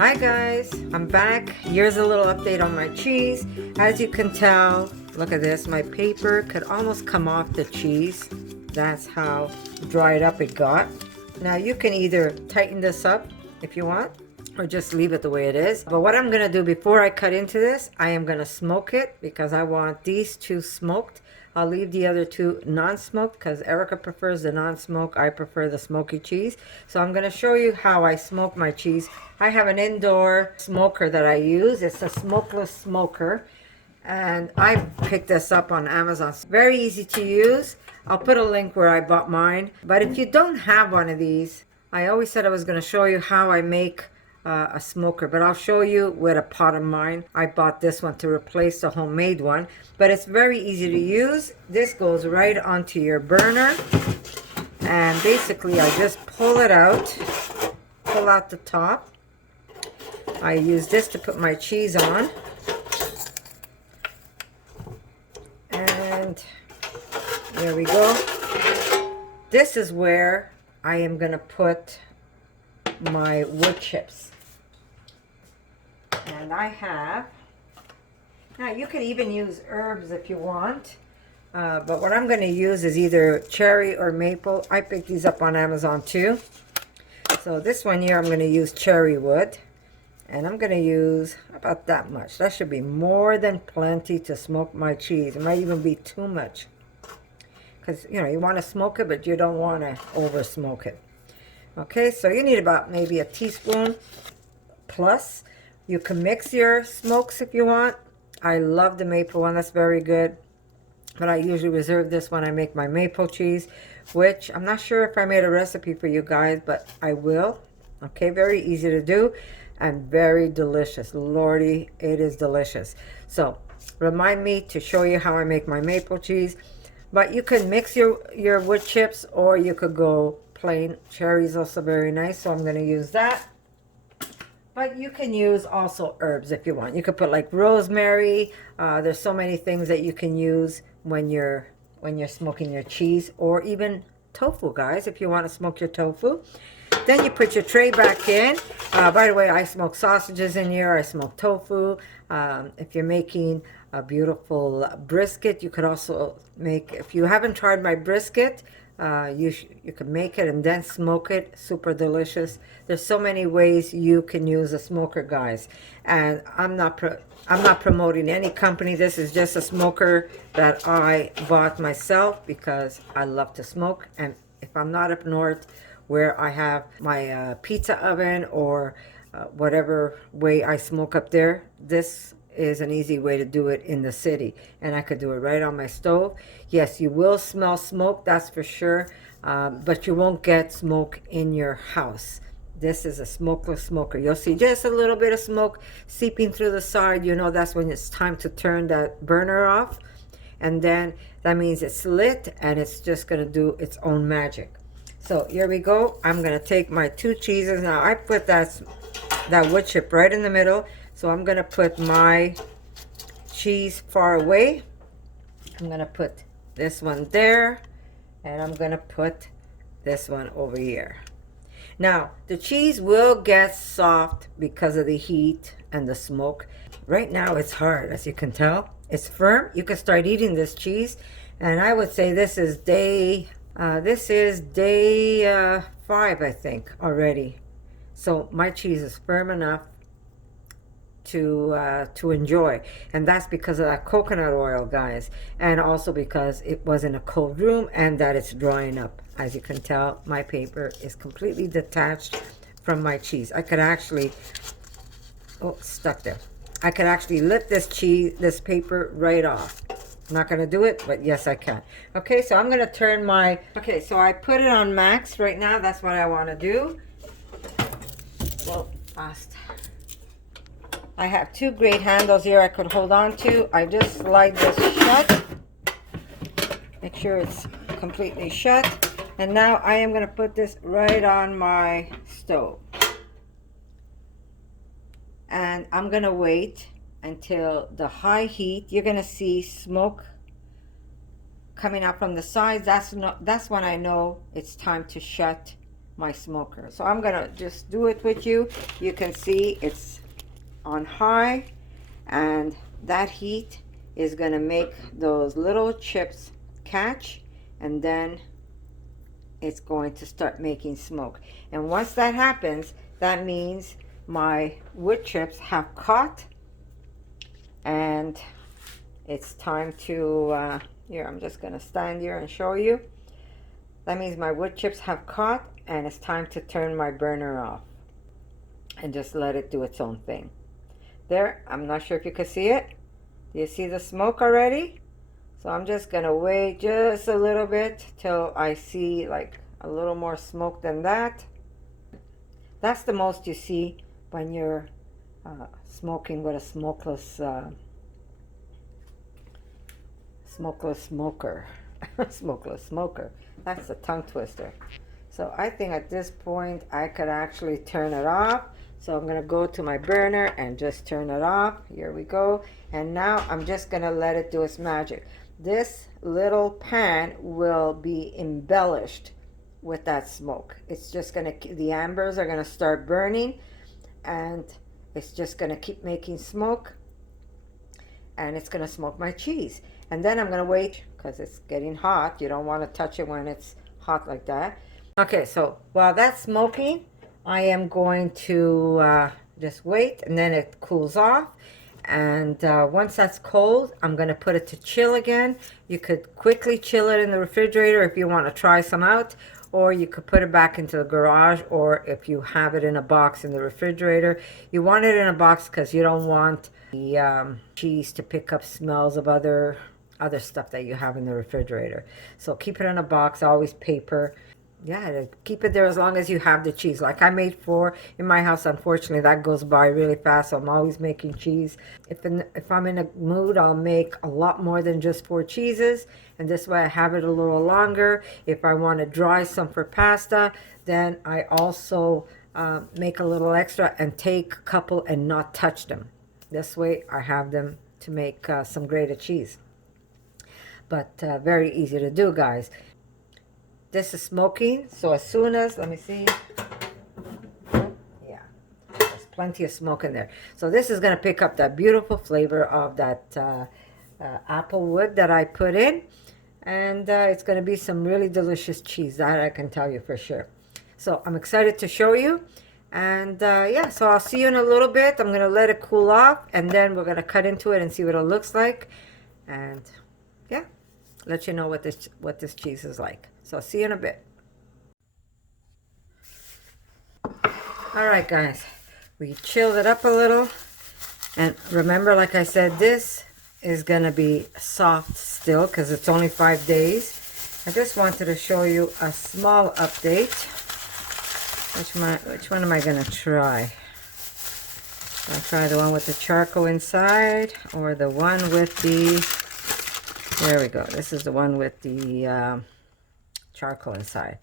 Hi guys, I'm back. Here's a little update on my cheese. As you can tell, look at this, my paper could almost come off the cheese. That's how dried up it got. Now you can either tighten this up if you want, or just leave it the way it is. But what I'm gonna do before I cut into this, I am gonna smoke it because I want these two smoked. I'll leave the other two non-smoked because Erica prefers the non-smoke. I prefer the smoky cheese. So I'm going to show you how I smoke my cheese. I have an indoor smoker that I use. It's a smokeless smoker. And I picked this up on Amazon. It's very easy to use. I'll put a link where I bought mine. But if you don't have one of these, I always said I was going to show you how I make a smoker, but I'll show you with a pot of mine. I bought this one to replace the homemade one, but it's very easy to use. This goes right onto your burner, and basically I just pull it out, pull out the top. I use this to put my cheese on, and there we go. This is where I am going to put my wood chips. And I have, now you can even use herbs if you want, but what I'm going to use is either cherry or maple. I picked these up on Amazon too. So this one here I'm going to use cherry wood, and I'm going to use about that much. That should be more than plenty to smoke my cheese. It might even be too much, because you know you want to smoke it, but you don't want to over smoke it. Okay, so you need about maybe a teaspoon plus. You can mix your smokes if you want. I love the maple one, that's very good. But I usually reserve this when I make my maple cheese, which I'm not sure if I made a recipe for you guys, but I will. Okay, very easy to do and very delicious. Lordy, it is delicious. So remind me to show you how I make my maple cheese. But you can mix your wood chips, or you could go plain. Cherry is also very nice, so I'm going to use that. But you can use also herbs if you want. You could put like rosemary. There's so many things that you can use when you're smoking your cheese, or even tofu, guys, if you want to smoke your tofu. Then you put your tray back in. By the way, I smoke sausages in here. I smoke tofu. If you're making a beautiful brisket, you could also make, if you haven't tried my brisket, you can make it and then smoke it. Super delicious. There's so many ways you can use a smoker, guys. And I'm not promoting any company. This is just a smoker that I bought myself because I love to smoke. And if I'm not up north where I have my pizza oven or whatever way I smoke up there, this is an easy way to do it in the city, and I could do it right on my stove. Yes, you will smell smoke, that's for sure, but you won't get smoke in your house. This is a smokeless smoker. You'll see just a little bit of smoke seeping through the side. You know that's when it's time to turn that burner off, and then that means it's lit and it's just going to do its own magic. So here we go. I'm going to take my two cheeses. Now I put that wood chip right in the middle. So I'm going to put my cheese far away. I'm going to put this one there. And I'm going to put this one over here. Now, the cheese will get soft because of the heat and the smoke. Right now it's hard, as you can tell. It's firm. You can start eating this cheese. And I would say this is day 5, I think, already. So my cheese is firm enough to enjoy, and that's because of that coconut oil, guys, and also because it was in a cold room and that it's drying up. As you can tell, my paper is completely detached from my cheese. I could actually, oh, stuck there. I could actually lift this paper right off. I'm not going to do it, but yes I can. Okay, so I'm going to turn my, okay, so I put it on max right now. That's what I want to do. Well, fast. I have two great handles here I could hold on to. I just slide this shut. Make sure it's completely shut. And now I am going to put this right on my stove. And I'm going to wait until the high heat. You're going to see smoke coming out from the sides. That's when I know it's time to shut my smoker. So I'm gonna just do it with you. You can see it's on high, and that heat is gonna make those little chips catch, and then it's going to start making smoke. And once that happens, that means my wood chips have caught, and it's time to here, I'm just gonna stand here and show you. That means my wood chips have caught, and it's time to turn my burner off and just let it do its own thing. There, I'm not sure if you can see it. Do you see the smoke already? So I'm just gonna wait just a little bit till I see like a little more smoke than that. That's the most you see when you're smoking with a smokeless smoker. Smokeless smoker. That's a tongue twister. So I think at this point I could actually turn it off. So I'm gonna go to my burner and just turn it off. Here we go. And now I'm just gonna let it do its magic. This little pan will be embellished with that smoke. It's just gonna, the ambers are gonna start burning, and it's just gonna keep making smoke, and it's gonna smoke my cheese. And then I'm gonna wait, because it's getting hot. You don't want to touch it when it's hot like that. Okay, so while that's smoking, I am going to just wait, and then it cools off. And once that's cold, I'm going to put it to chill again. You could quickly chill it in the refrigerator if you want to try some out, or you could put it back into the garage, or if you have it in a box in the refrigerator. You want it in a box because you don't want the cheese to pick up smells of other stuff that you have in the refrigerator. So keep it in a box, always paper. Yeah, keep it there as long as you have the cheese. Like I made 4 in my house. Unfortunately, that goes by really fast, so I'm always making cheese. If I'm in a mood, I'll make a lot more than just 4 cheeses, and this way I have it a little longer. If I want to dry some for pasta, then I also make a little extra and take a couple and not touch them. This way I have them to make some grated cheese. But very easy to do, guys. This is smoking, so as soon as, let me see, yeah, there's plenty of smoke in there. So this is going to pick up that beautiful flavor of that apple wood that I put in, and it's going to be some really delicious cheese, that I can tell you for sure. So I'm excited to show you, and yeah, so I'll see you in a little bit. I'm going to let it cool off, and then we're going to cut into it and see what it looks like, and yeah, let you know what this cheese is like. So I'll see you in a bit. All right, guys, we chilled it up a little, and remember, like I said, this is gonna be soft still because it's only 5 days. I just wanted to show you a small update. Which one am I gonna try? I'll try the one with the charcoal inside, or the one with the, there we go. This is the one with the charcoal inside.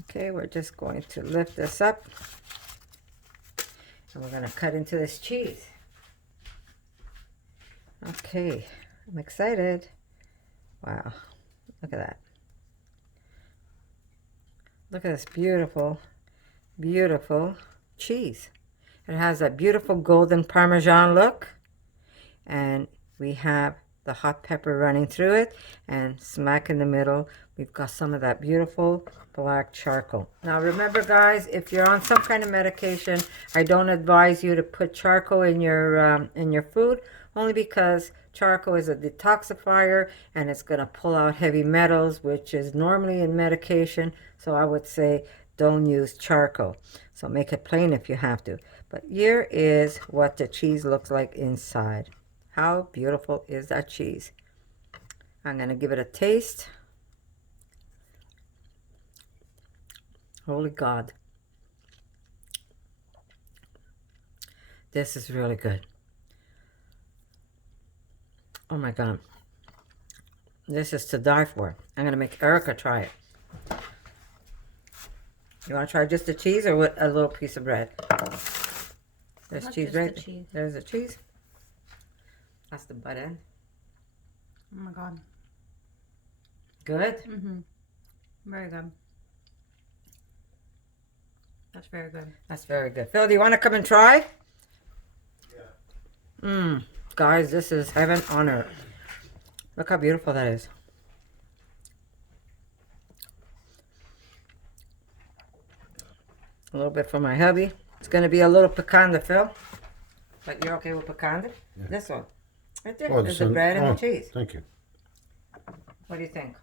Okay, we're just going to lift this up, and we're going to cut into this cheese. Okay, I'm excited. Wow, look at that. Look at this beautiful, beautiful cheese. It has a beautiful golden Parmesan look, and we have the hot pepper running through it, and smack in the middle we've got some of that beautiful black charcoal. Now remember, guys, if you're on some kind of medication, I don't advise you to put charcoal in your food, only because charcoal is a detoxifier, and it's going to pull out heavy metals, which is normally in medication. So I would say don't use charcoal. So make it plain if you have to. But here is what the cheese looks like inside. How beautiful is that cheese? I'm going to give it a taste. Holy God. This is really good. Oh my God. This is to die for. I'm going to make Erica try it. You want to try just the cheese or with a little piece of bread? There's cheese right there. There's the cheese. That's the butt end. Oh my God. Good? Mm-hmm. Very good. That's very good. That's very good. Phil, do you want to come and try? Yeah. Guys, this is heaven on earth. Look how beautiful that is. A little bit for my hubby. It's going to be a little picante, Phil. But you're okay with picante? Yeah. This one. Right there. There's the bread and the cheese. Thank you. What do you think?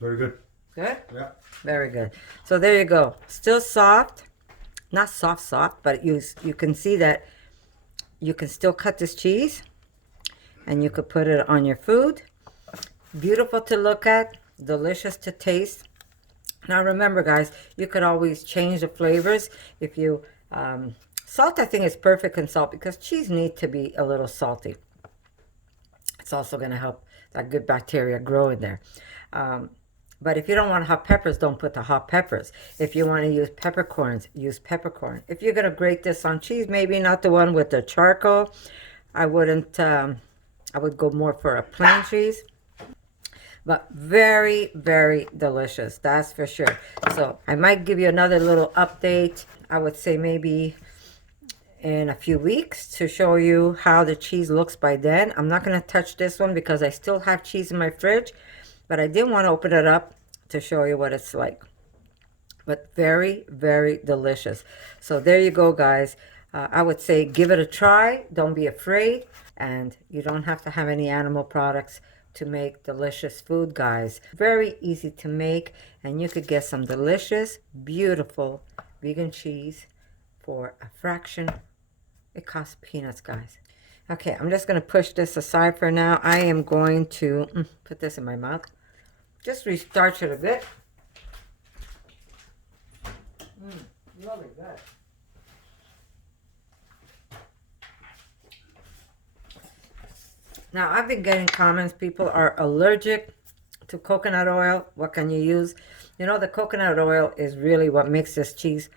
Very good. Good? Yeah. Very good. So there you go. Still soft. Not soft, but you can see that you can still cut this cheese. And you could put it on your food. Beautiful to look at. Delicious to taste. Now remember, guys, you could always change the flavors. If you salt, I think is perfect in salt because cheese needs to be a little salty. It's also going to help that good bacteria grow in there. But if you don't want hot peppers, don't put the hot peppers. If you want to use peppercorns, use peppercorn. If you're going to grate this on cheese, maybe not the one with the charcoal. I wouldn't. I would go more for a plain cheese. But very, very delicious. That's for sure. So I might give you another little update. I would say maybe in a few weeks to show you how the cheese looks by then. I'm not going to touch this one because I still have cheese in my fridge. But I did want to open it up to show you what it's like. But very, very delicious. So there you go, guys. I would say give it a try. Don't be afraid. And you don't have to have any animal products to make delicious food, guys. Very easy to make, and you could get some delicious, beautiful vegan cheese for a fraction. It costs peanuts, guys. Okay, I'm just going to push this aside for now. I am going to put this in my mouth. Just restarch it a bit. Really good. Now, I've been getting comments. People are allergic to coconut oil. What can you use? You know, the coconut oil is really what makes this cheese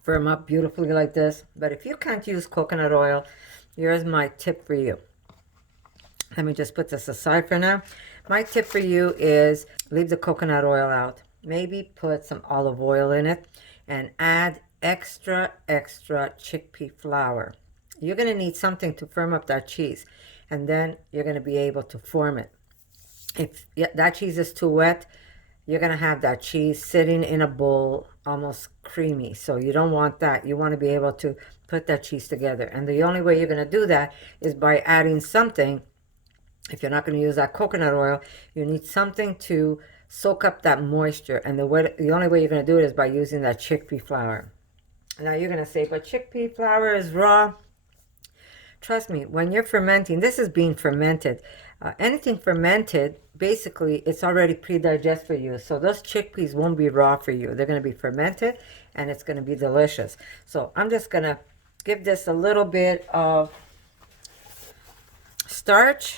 firm up beautifully like this. But if you can't use coconut oil, here's my tip for you. Let me just put this aside for now. My tip for you is leave the coconut oil out. Maybe put some olive oil in it and add extra chickpea flour. You're going to need something to firm up that cheese. And then you're going to be able to form it. If that cheese is too wet, you're going to have that cheese sitting in a bowl, almost creamy. So you don't want that. You want to be able to put that cheese together. And the only way you're going to do that is by adding something. If you're not going to use that coconut oil, you need something to soak up that moisture. And the only way you're going to do it is by using that chickpea flour. Now you're going to say, but chickpea flour is raw. Trust me, when you're fermenting, this is being fermented. Anything fermented, basically, it's already pre-digested for you. So those chickpeas won't be raw for you. They're going to be fermented, and it's going to be delicious. So I'm just going to give this a little bit of starch,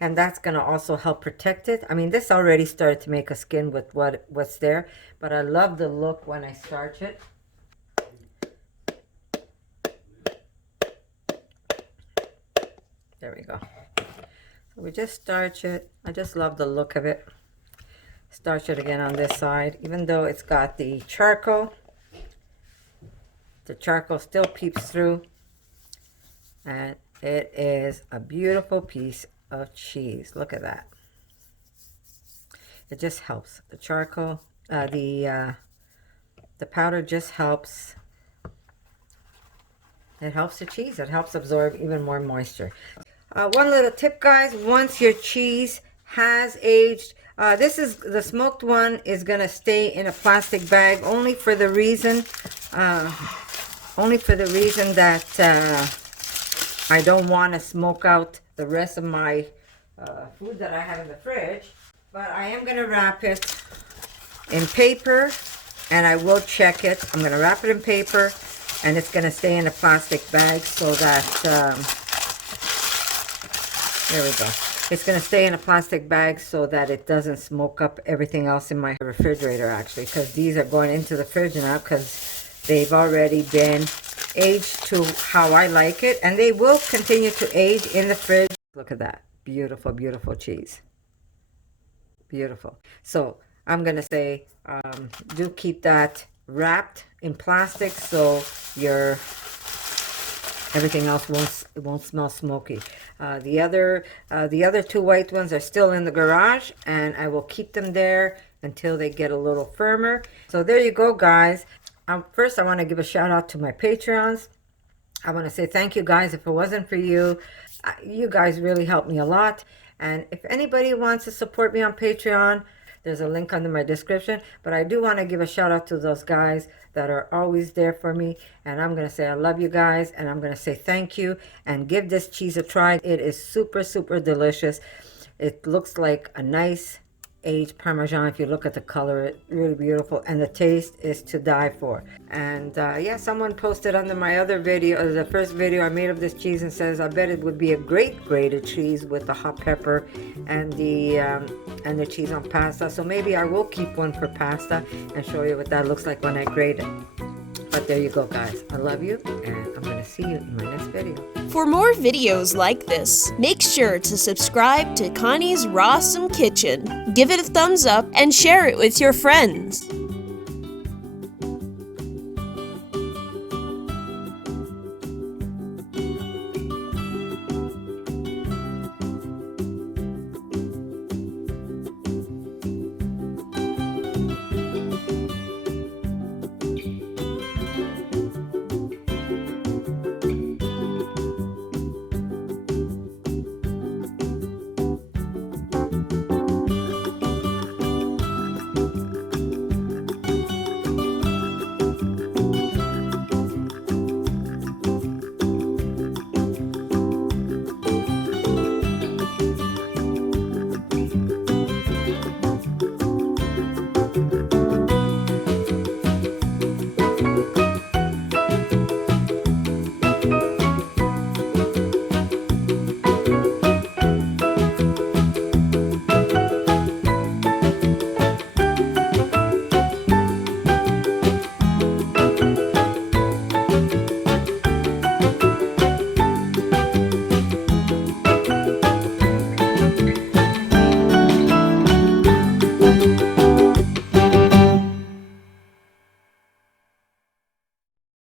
and that's going to also help protect it. I mean, this already started to make a skin with what's there, but I love the look when I starch it. There we go. So we just starch it. I just love the look of it. Starch it again on this side. Even though it's got the charcoal still peeps through. And it is a beautiful piece of cheese. Look at that. It just helps. The charcoal, the powder just helps. It helps the cheese. It helps absorb even more moisture. One little tip, guys. Once your cheese has aged, the smoked one is going to stay in a plastic bag only for the reason that I don't want to smoke out the rest of my food that I have in the fridge. But I am going to wrap it in paper, and I will check it. I'm going to wrap it in paper, and it's going to stay in a plastic bag so that, there we go. It's going to stay in a plastic bag so that it doesn't smoke up everything else in my refrigerator, actually, because these are going into the fridge now because they've already been aged to how I like it, and they will continue to age in the fridge. Look at that. Beautiful, beautiful cheese. Beautiful. So I'm going to say, do keep that wrapped in plastic so your everything else won't smell smoky. The other two white ones are still in the garage, and I will keep them there until they get a little firmer. So there you go, guys. First, I want to give a shout out to my Patreons. I want to say thank you, guys. If it wasn't for you, you guys really helped me a lot. And if anybody wants to support me on Patreon, there's a link under my description. But I do want to give a shout out to those guys that are always there for me. And I'm going to say I love you guys. And I'm going to say thank you. And give this cheese a try. It is super, super delicious. It looks like a nice aged Parmesan. If you look at the color, it's really beautiful. And the taste is to die for. And yeah, someone posted under my other video, the first video I made of this cheese, and says, I bet it would be a great grated cheese with the hot pepper and the cheese on pasta. So maybe I will keep one for pasta and show you what that looks like when I grate it. But there you go, guys. I love you, and I'm going to see you in my next video. For more videos like this, make sure to subscribe to Connie's RAWsome Kitchen, give it a thumbs up, and share it with your friends.